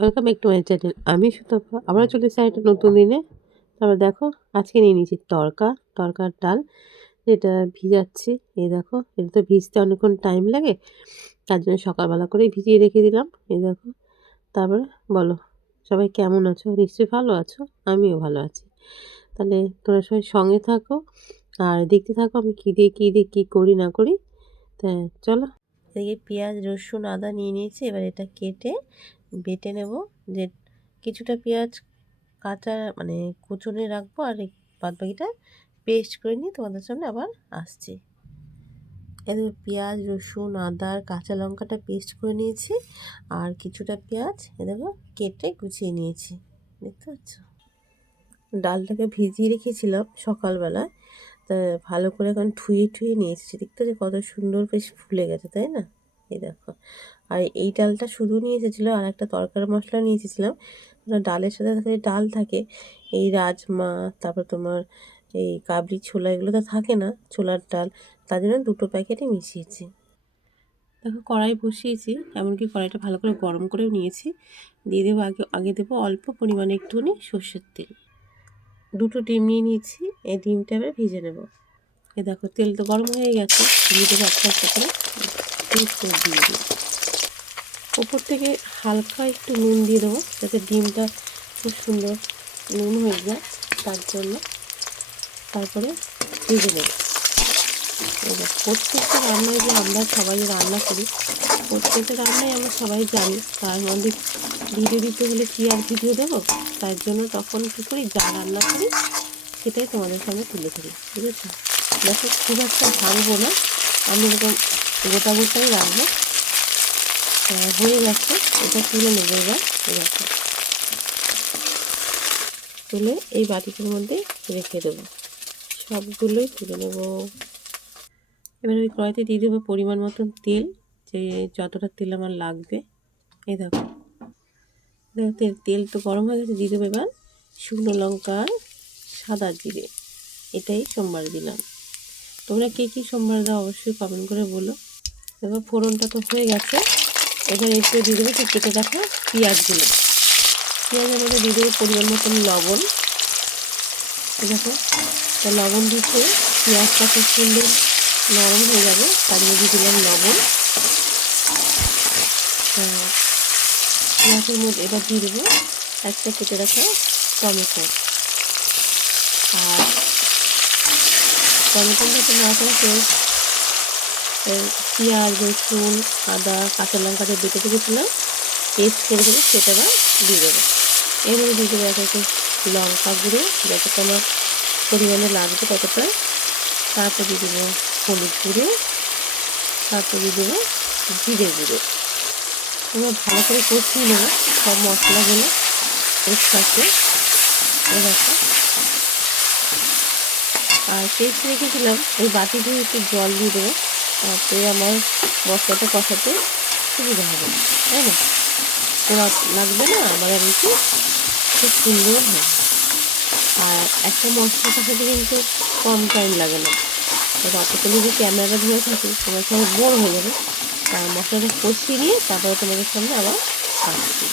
Welcome back to my channel. আমি সুতপা আবারও চলে এসেছি একটা নতুন দিনে। তারপর দেখো আজকে নিয়ে নিয়েছি তরকার ডাল, যেটা ভিজাচ্ছি। এই দেখো, এটা তো ভিজতে অনেকক্ষণ টাইম লাগে, তার জন্য সকালবেলা করেই ভিজিয়ে রেখে দিলাম। এই দেখো, তারপরে বলো সবাই কেমন আছো? নিশ্চয়ই ভালো আছো, আমিও ভালো আছি। তাহলে তোমরা সবাই সঙ্গে থাকো আর দেখতে থাকো আমি কী করি না করি। তা চলো। এদিকে পেঁয়াজ, রসুন, আদা নিয়ে নিয়েছি। এবার এটা কেটে বেটে নেব। যে কিছুটা পেঁয়াজ কাঁচা মানে কুচনে রাখবো, আর বাদ বাকিটা পেস্ট করে নিয়ে তোমাদের সামনে আবার আসছি। এদিকে পেঁয়াজ, রসুন, আদা আর কাঁচা লঙ্কাটা পেস্ট করে নিয়েছি, আর কিছুটা পেঁয়াজ দেখো কেটে গুছিয়ে নিয়েছি। দেখতে পাচ্ছ, ডালটাকে ভিজিয়ে রেখেছিলাম সকালবেলায়, তা ভালো করে এখন ঠুয়ে নিয়েছি। দেখতে যে কত সুন্দর বেশ ফুলে গেছে, তাই না? এই দেখো, আর এই ডালটা শুধু নিয়ে এসেছিলো, আর একটা তরকারি মশলা নিয়ে এসেছিলাম। ডালের সাথে ডাল থাকে, এই রাজমা, তারপর তোমার এই কাবলি ছোলা, এগুলো তো থাকে না, ছোলার ডাল, তার জন্য দুটো প্যাকেটই মিশিয়েছি। দেখো কড়াই বসিয়েছি, এমনকি কড়াইটা ভালো করে গরম করেও নিয়েছি। দিয়ে দেবো আগে দেবো অল্প পরিমাণে একটুখানি সর্ষের তেল। দুটো ডিম নিয়ে নিয়েছি, এই ডিমটা এবার ভেজে নেব। এই দেখো তেল তো গরম হয়ে গেছে, দিয়ে দেবো একটা একটা করে দিয়ে দিই। ওপর থেকে হালকা একটু নুন দিয়ে দেবো, যাতে ডিমটা খুব সুন্দর নুন হয়ে যায়, তার জন্য। তারপরে ভেজে নেব। এবার প্রত্যেকটা রান্নায় যে আমরা সবাই রান্না করি, প্রত্যেকটা রান্নায় আমরা সবাই জানি, তার মধ্যে ভিডিও দিতে হলে কি আর ভিডিও দেবো, তার জন্য তখন কী করি, যা রান্না করি সেটাই তোমাদের সামনে তুলে ধরি। বুঝেছো? দেখো খুব একটা ভাঙবো না, আমি এরকম গোটাই রাখবো। হয়ে গেছে, এটা তুলে নেবো। এবার দেখো, তুলে এই বাটিটার মধ্যে রেখে দেবো। সবগুলোই তুলে নেব। এবার ওই কড়াইতে দিয়ে দেবো পরিমাণ মতন তেল, যে যতটা তেল আমার লাগবে। এই দেখো, তেল তো গরম হয়ে গেছে, দিয়ে দেবো এবার শুকনো লঙ্কা, সাদা জিরে। এটাই সোমবার দিলাম। তোমরা কে কী সোমবার দাও অবশ্যই কমেন্ট করে বলো। এবার ফোড়নটা তো হয়ে গেছে, এবার একটু দিয়ে দেবো যে কেটে রাখা পেঁয়াজগুলো। পেঁয়াজের মধ্যে দিয়ে দেবো পরিমাণ মতন লবণ। দেখো, তা লবণ দিতে পেঁয়াজটা খুব সুন্দর নরম হয়ে যাবে, তার মধ্যে দিলাম লবণ। পেঁয়াজের মধ্যে এবার দিয়ে দেবো একটা কেটে রাখা টমেটো। আর টমেটোটা তো নাড়াচাড়া করে পেঁয়াজ, রসুন, আদা, কাঁচা লঙ্কাটা বেটে রেখেছিলাম, পেস্ট করে দেবো, সেটা আবার দিয়ে দেবো। এর মধ্যে দিয়ে দেবো একটা লঙ্কা গুঁড়ো, যতটা আমার পরিমাণে লাগবে ততটা। তারপর দিয়ে দেবো হলুদ গুঁড়ো, তারপর দিয়ে দেবো জিরে গুঁড়ো। এবার ভালো করে কষিয়ে নেবো সব মশলাগুলো এর সাথে। দেখো, আর পেস্ট রেখেছিলাম ওই বাটি দিয়ে একটু জল দিয়ে দেবো, তারপরে আমার মশলাটা কষাতে সুবিধা হবে, তাই না? পোড়া লাগবে না আমার, আর কি খুব সুন্দর হবে। আর একটা মশলা কষাতে কিন্তু কম টাইম লাগে না, অতক্ষণ যদি ক্যামেরাটা ধরে থাকি তোমার সঙ্গে বোর হয়ে যাবে। আর মশলাটা কষিয়ে নিয়ে তারপরে তোমাদের সামনে আবার আসছি।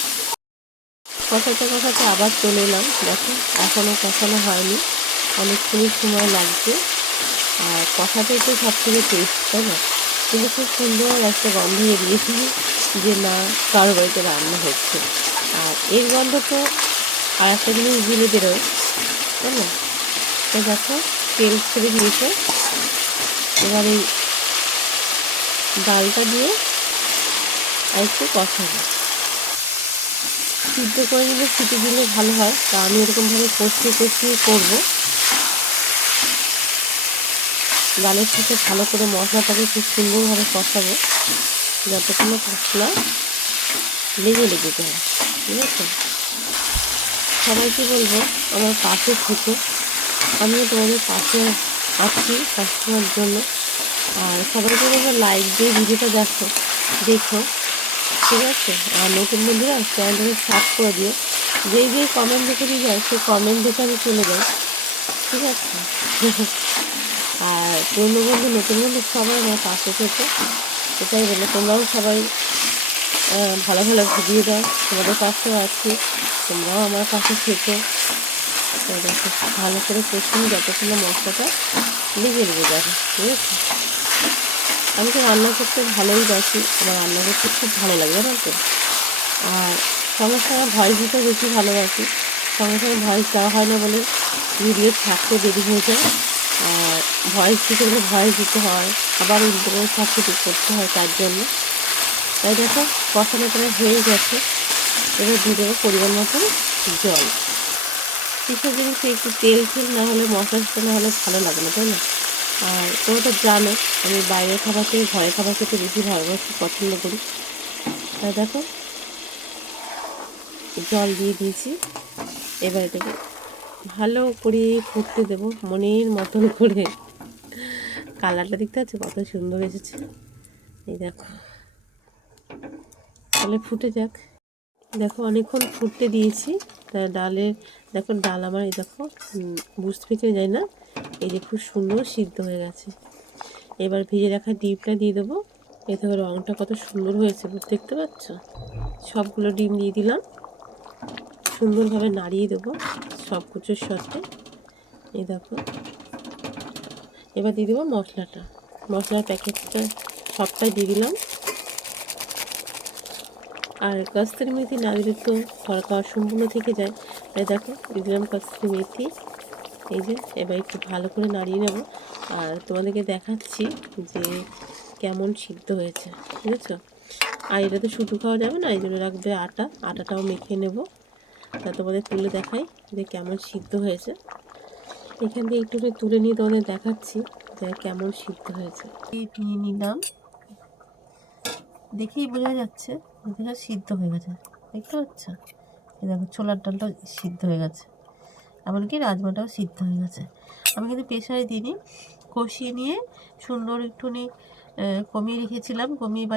কষাতে আবার চলে এলাম। দেখো এখনও কষানো হয়নি, অনেকক্ষণই সময় লাগবে। আর কষাতেই তো সব থেকে টেস্ট, তাই না? কিন্তু খুব সুন্দর একটা গন্ধ বেরিয়েছে, যে না কারো বাড়িতে রান্না হচ্ছে। আর এর গন্ধ তো আর একটা জিনিস দিলে বেরোয়, তাই না? তো দেখো তেল ছেড়ে দিয়েছে। এবার এই ডালটা দিয়ে আর একটু কষাবো। সিদ্ধ করে নিলে সিটি দিলে ভালো হয়, তা আমি এরকমভাবে কষিয়ে করবো। ডালের সাথে ভালো করে মশলাটাকে খুব সুন্দরভাবে কষাবো, যতক্ষণ মশলা লেগে যায়। ঠিক আছে? সবাইকে বলবো আমার পাশে থেকে, আমিও তোমাদের পাশে আছি সবসময়ের জন্য। আর সবাইকে বলবো লাইক দিয়ে ভিডিওটা দেখো। ঠিক আছে? আর নতুন বন্ধুরা চ্যানেলটাকে সাবস্ক্রাইব করে দিও। যেই কমেন্ট দেখে দিয়ে যায় সেই কমেন্ট দেখে আমি চলে যাই। ঠিক আছে? আর পুরনো বন্ধু নতুন বন্ধু সবাই আমার পাশে থেকে, এটাই বলে তোমরাও সবাই ভালো ভালো ভিডিও দাও, তোমাদের পাশেও আছি, তোমরাও আমার পাশে থেকো। তো দেখো ভালো করে কষিয়ে যতক্ষণ না মশলাটা লেগে যাবে, ঠিক আছে। আমি তো রান্না করতে ভালোই বাসি, আমার রান্না করতে খুব ভালো লাগে, জানো তো। আর সঙ্গে সঙ্গে ভয়েস দিতে বেশি ভালোবাসি, সঙ্গে সঙ্গে ভয়েস দেওয়া হয় না বলে ভিডিও ছাড়তে দেরি হয়ে যায়। আর ভয়েস দিতে গেলে ভয়েস দিতে হয়, আবার উল্টো করে সব কিছু করতে হয়, তার জন্য। তাই দেখো কষানো প্রায় হয়ে গেছে, এবার দিয়ে দেবো পরিমাণ মতন জল। এসব জিনিস একটু তেল তেল না হলে, মশলা না হলে ভালো লাগে না, তাই না। আর তোমরা তো জানো আমি বাইরের খাবার থেকে ঘরের খাবার খেতে বেশি ভালোবাসি, পছন্দ করি। তাই দেখো জল দিয়ে দিয়েছি, এবার এটাকে ভালো করে ফুটতে দেবো মনের মতন করে। কালারটা দেখতে পাচ্ছ কত সুন্দর এসেছে, এই দেখো। তাহলে ফুটে যাক। দেখো অনেকক্ষণ ফুটতে দিয়েছি, তা ডালের দেখো ডাল আমার এই দেখো বুঝতে পেরে যায় না, এই যে খুব সুন্দর সিদ্ধ হয়ে গেছে। এবার ভেজে রাখা ডিমটা দিয়ে দেবো, এতে করে রঙটা কত সুন্দর হয়েছে দেখতে পাচ্ছ। সবগুলো ডিম দিয়ে দিলাম, সুন্দরভাবে নাড়িয়ে দেবো সব কিছুর সাথে। এই দেখো এবার দিয়ে দেবো মশলাটা, মশলার প্যাকেটটা সবটাই দিয়ে দিলাম। আর কস্তুরি মেথি না দিলে তো তরকা অসম্পূর্ণ থেকে যায়, তাই দেখো দিয়ে দিলাম কস্তুরি মেথি। এই যে এবার একটু ভালো করে নাড়িয়ে নেব, আর তোমাদেরকে দেখাচ্ছি যে কেমন সিদ্ধ হয়েছে, বুঝেছো। আর এটা তো শুধু খাওয়া যাবে না, এই জন্য রাখবে আটাটাও মেখে নেব, তা তোমাদের তুলে দেখাই যে কেমন সিদ্ধ হয়েছে। এখান থেকে একটু তুলে নিয়ে তোমাদের দেখাচ্ছি যে কেমন সিদ্ধ হয়েছে। নিয়ে নিলাম, দেখেই বোঝা যাচ্ছে এটা সিদ্ধ হয়ে গেছে, দেখতে পাচ্ছ। এই দেখো ছোলার ডালটাও সিদ্ধ হয়ে গেছে, এমনকি রাজমাটাও সিদ্ধ হয়ে গেছে। আমি কিন্তু প্রেশারে দিইনি, কষিয়ে নিয়ে সুন্দর একটুখানি কমিয়ে রেখেছিলাম, কমিয়ে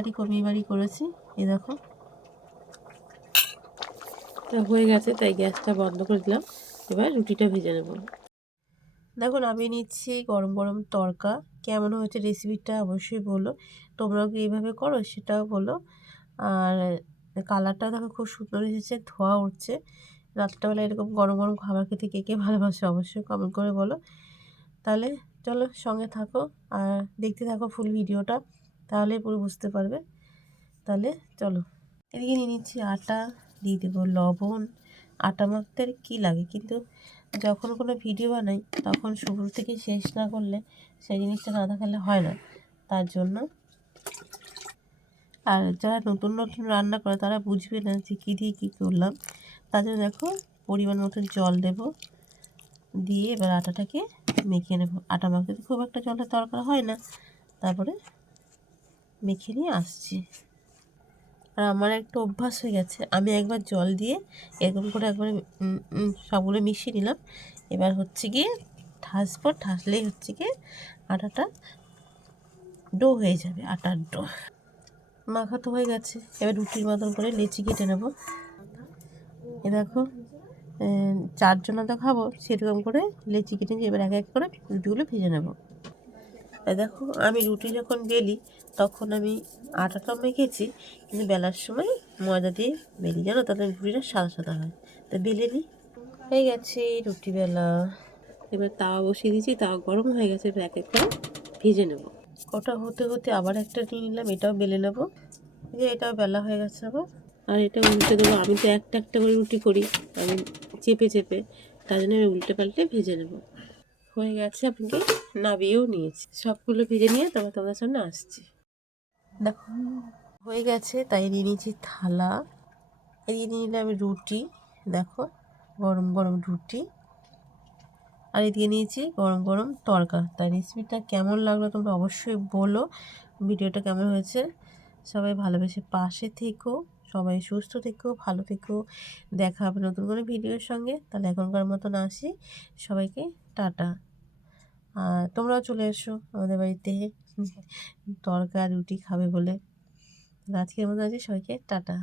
বাড়ি করেছি। এই দেখো হয়ে গেছে, তাই গ্যাসটা বন্ধ করে দিলাম। এবার রুটিটা ভেজে নেব। দেখো নামিয়ে নিচ্ছি গরম গরম তড়কা। কেমন হয়েছে রেসিপিটা অবশ্যই বলো, তোমরাও কি এইভাবে করো সেটাও বলো। আর কালারটা দেখো খুব সুন্দর এসেছে, ধোয়া উঠছে। রাত্রেবেলা এরকম গরম গরম খাবার খেতে কে কে ভালোবাসে অবশ্যই কমেন্ট করে বলো। তাহলে চলো সঙ্গে থাকো আর দেখতে থাকো ফুল ভিডিওটা, তাহলে পুরো বুঝতে পারবে। তাহলে চলো, এদিকে নিয়ে নিচ্ছি আটা, দিয়ে দেবো লবণ। আটা মাখতে কী লাগে, কিন্তু যখন কোনো ভিডিও বানাই তখন শুরু থেকে শেষ না করলে সেই জিনিসটা না দেখালে হয় না, তার জন্য। আর যারা নতুন নতুন রান্না করে তারা বুঝবে না যে কী দিয়ে কী করলাম, তার জন্য দেখো পরিমাণ মতন জল দেব, দিয়ে এবার আটাটাকে মেখে নেব। আটা মাখতে খুব একটা জলের দরকার হয় না, তারপরে মেখে নিয়ে আসছি। আর আমার একটা অভ্যাস হয়ে গেছে, আমি একবার জল দিয়ে এরকম করে একবারে সবগুলো মিশিয়ে নিলাম। এবার হচ্ছে গিয়ে ঠাসলেই হচ্ছে গিয়ে আটাটা ডো হয়ে যাবে, আটার ডো। মাখা তো হয়ে গেছে, এবার রুটির মতন করে লেচি কেটে নেব। এ দেখো 4 জনা তো খাবো, সেরকম করে লেচি কেটে নিয়ে এবার এক এক করে রুটিগুলো ভেজে নেব। দেখো আমি রুটি যখন বেলি তখন আমি আটাটাও মেখেছি, কিন্তু বেলার সময় ময়দা দিয়ে বেলি, জানো, তাহলে রুটিটা সাদা সাদা হয়। তা বেলে নিই, হয়ে গেছে রুটি বেলা। এবার তাওয়া বসিয়ে দিয়েছি, তাওয়া গরম হয়ে গেছে, এবার এক এক করে ভেজে নেব। কটা হতে হতে আবার একটা নিয়ে নিলাম, এটাও বেলে নেব। যে এটাও বেলা হয়ে গেছে আবার, আর এটা উল্টে দেবো। আমি তো একটা একটা করে রুটি করি, আমি চেপে চেপে, তার জন্য আমি উল্টে পাল্টে ভেজে নেব। হয়ে গেছে, আপনাকে নাবিয়েও নিয়েছি, সবগুলো ভেজে নিয়ে তারপর তোমাদের সামনে আসছি। দেখো হয়ে গেছে, তাই নিয়ে নিয়েছি থালা, এদিকে নিয়ে নিলাম রুটি, দেখো গরম গরম রুটি, আর এদিকে নিয়েছি গরম গরম তড়কা। তাই রেসিপিটা কেমন লাগলো তোমরা অবশ্যই বলো, ভিডিওটা কেমন হয়েছে। সবাই ভালোবেসে পাশে থেকো, সবাই সুস্থ থেকো, ভালো থেকো। দেখা হবে নতুন কোনো ভিডিওর সঙ্গে। তাহলে এখনকার মতন আসি, সবাইকে টাটা। আর তোমরাও চলে এসো আমাদের বাড়িতে তড়কা রুটি খাবে বলে। আজকের মতো আছি, সবাইকে টাটা।